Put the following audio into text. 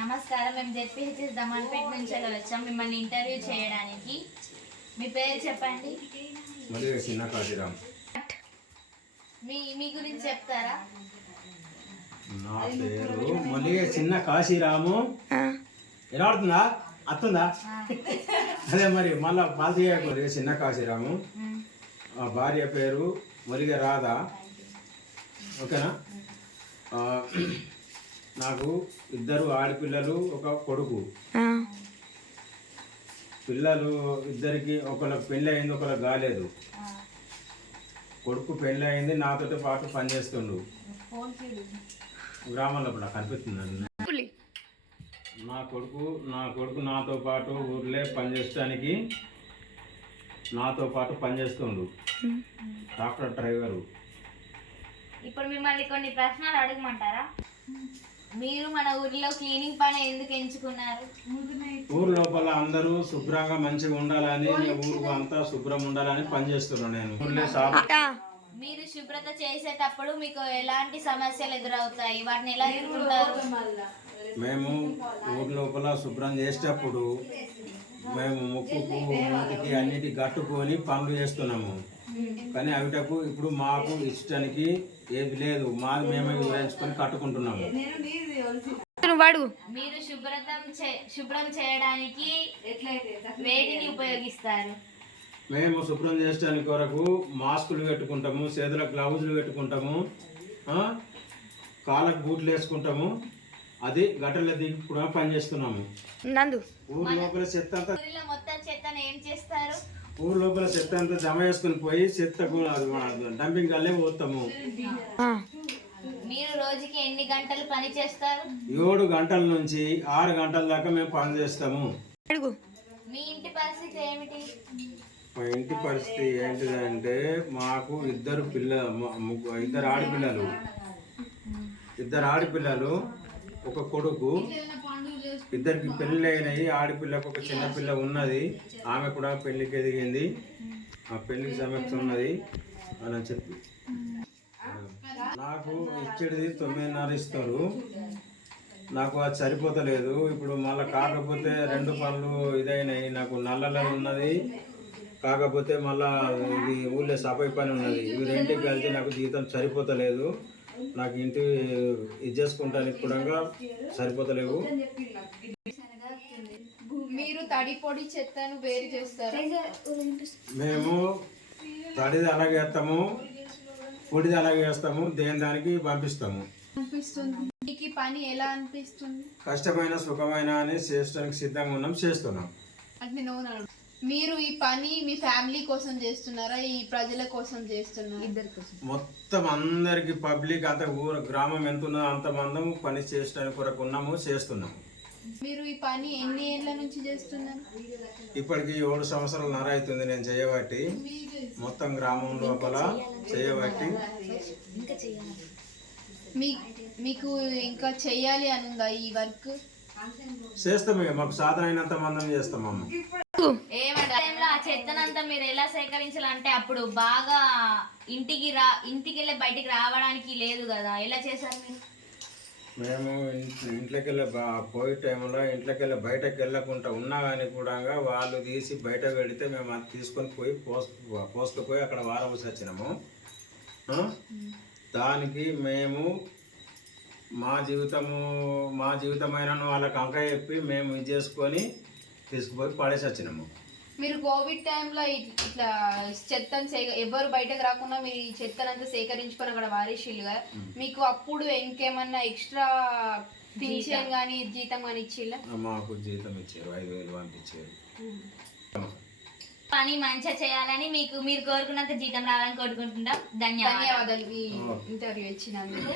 నమస్కారం. మేము జెడ్పీహెచ్ఎస్ దమన్పేట నుంచి వచ్చాం మిమ్మల్ని ఇంటర్వ్యూ చేయడానికి. మీ పేరు చెప్పండి. మీ మీ గురించి చెప్తారా? నా పేరు మొలిగే చిన్న కాశీరాము. ఎలా ఆడుతుందా? అత్తుందా? అదే మరి మళ్ళా పాల్తీయ మొలిగే చిన్న కాశీరాము. భార్య పేరు మొలిగే రాధ. ఓకేనా? నాకు 2 ఆడపిల్లలు, 1 కొడుకు. పిల్లలు ఇద్దరికి ఒకళ్ళకి పెళ్ళి అయింది, ఒకళ్ళకి కాలేదు. కొడుకు పెళ్ళి అయింది, నాతో పాటు పనిచేస్తుండు గ్రామంలో. కూడా కనిపిస్తుంది నా కొడుకు నాతో పాటు ఊర్లే పనిచేయడానికి నాతో పాటు పనిచేస్తుండు, ట్రాక్టర్ డ్రైవరు. ఇప్పుడు మిమ్మల్ని కొన్ని ప్రశ్నలు అడగమంటారా? మీరు మన ఊరిలో క్లీనింగ్ పని ఎందుకు ఎంచుకున్నారు? ఊరు లోపల అందరూ శుభ్రంగా మంచిగా ఉండాలని, ఊరు అంతా శుభ్రం ఉండాలని పనిచేస్తున్నాను నేను. మీరు శుభ్రత చేసేటప్పుడు మీకు ఎలాంటి సమస్యలు ఎదురవుతాయి? వాటిని ఎలా ఎదుర్కొంటారు? మేము ఊరు లోపల శుభ్రం చేసేటప్పుడు మేము ముక్కుకు మూతికి అన్నిటి కట్టుకొని పనులు చేస్తున్నాము. కానీ అవిటకు ఇప్పుడు మాకు ఇష్టానికి ఏది లేదు, మాది మేమే వివరించుకొని కట్టుకుంటున్నాము. మీరు శుభ్రం చేయడానికి వేటిని ఉపయోగిస్తారు? మేము శుభ్రం చేయడానికి కొరకు మాస్కులు పెట్టుకుంటాము, చేతులకు గ్లౌజులు పెట్టుకుంటాము, కాళ్ళకు బూట్లు వేసుకుంటాము. అది గట్టర్ల దిగి కూడా పనిచేస్తున్నాము. ఊరు లోపల చెత్త అంతా మొత్తం చెత్తను ఏం చేస్తారు? ఊరు లోపల చెత్త అంతా జమ చేసుకుని పోయి చెత్తకు డంపింగ్ కల్లే పోతాము. మీరు రోజుకి ఎన్ని గంటలు పని చేస్తారు? 7 గంటల నుంచి 6 గంటల దాకా మేము పని చేస్తాము. మీ ఇంటి పరిస్థితి ఏమిటి? మా ఇంటి పరిస్థితి ఏంటిదంటే మాకు 2 ఆడపిల్లలు, 1 కొడుకు. 2కి పెళ్ళి అయినాయి. ఆడపిల్లకు ఒక చిన్న పిల్ల ఉన్నది, ఆమె కూడా పెళ్ళికి ఎదిగింది, ఆ పెళ్ళికి సమస్య ఉన్నది అని చెప్పి. నాకు ఇచ్చేది 9.5 ఇస్తారు. నాకు అది సరిపోతలేదు. ఇప్పుడు మళ్ళీ కాకపోతే 2 పనులు ఇదైనాయి. నాకు నల్లల ఉన్నది, కాకపోతే మళ్ళా ఇది ఊళ్ళో సఫాయి పని ఉన్నది. ఇవి 2కి కలిసి నాకు జీతం సరిపోతలేదు. నాకు ఇంటి ఇది చేసుకుంటానికి కూడా సరిపోతలేవు. మీరు తడి పొడి చెత్తను వేరు చేస్తారు? మేము తడిది అలాగే వేస్తాము, పొడిది అలాగే వేస్తాము, దానికి పంపిస్తాము. మీకు పని ఎలా అనిపిస్తుంది? కష్టమైన సుఖమైన అని చేయడానికి సిద్ధంగా ఉన్నాం, చేస్తున్నాం. మీరు ఈ పని మీ ఫ్యామిలీ కోసం చేస్తున్నారా, ఈ ప్రజల కోసం చేస్తున్నారా? ఇద్దరి కోసం. మొత్తం అందరికి పబ్లిక్ అంత ఊరు గ్రామం ఎంత ఉన్నదో అంత మందం పని చేయడానికి కొరకు ఉన్నాము, చేస్తున్నాము. మీరు ఈ పని ఎన్ని ఏళ్ళ నుంచి చేస్తున్నారు? ఇప్పటికి 7 సంవత్సరాలన్నర అవుతుంది నేను చేయబట్టి. మొత్తం గ్రామం లోపల చేయబట్టి. మీకు ఇంకా చెయ్యాలి అని ఉందా ఈ వర్క్? చేస్తాం, మాకు సాధన అయినంత మందం చేస్తామమ్మ. ఆ చెత్తనంతా మీరు ఎలా సేకరించాలంటే అప్పుడు బాగా ఇంటికి వెళ్ళి బయటికి రావడానికి లేదు కదా, ఎలా చేశారు మీరు? మేము ఇంట్లోకి వెళ్ళి పోయే టైంలో ఇంట్లోకి వెళ్ళి బయటకు వెళ్ళకుండా ఉన్నా కానీ కూడా వాళ్ళు తీసి బయట పెడితే మేము అది తీసుకొని పోయి పోస్టుకు పోయి అక్కడ వారవలసి వచ్చినాము. దానికి మేము మా జీవితమైన వాళ్ళకి అంక చెప్పి మేము ఇది చేసుకొని తీసుకుపోయి పడేసి వచ్చినాము. మీరు కోవిడ్ టైంలో ఇట్లా చెత్తను ఎవరు బయటకు రాకుండా మీరు ఈ చెత్తనంతా సేకరించుకొని అక్కడ వారేసిల్లుగా, మీకు అప్పుడు ఇంకేమన్నా ఎక్స్ట్రా పింఛన్ కానీ జీతం కానీ ఇచ్చిల్లా? మాకు జీతం ఇచ్చారు, 5,000 పంపించారు. పని మంచిగా చేయాలని మీరు కోరుకున్నంత జీతం రావాలని కోరుకుంటున్నాం. ధన్యవాదాలు ఈ ఇంటర్వ్యూ ఇచ్చినందుకు.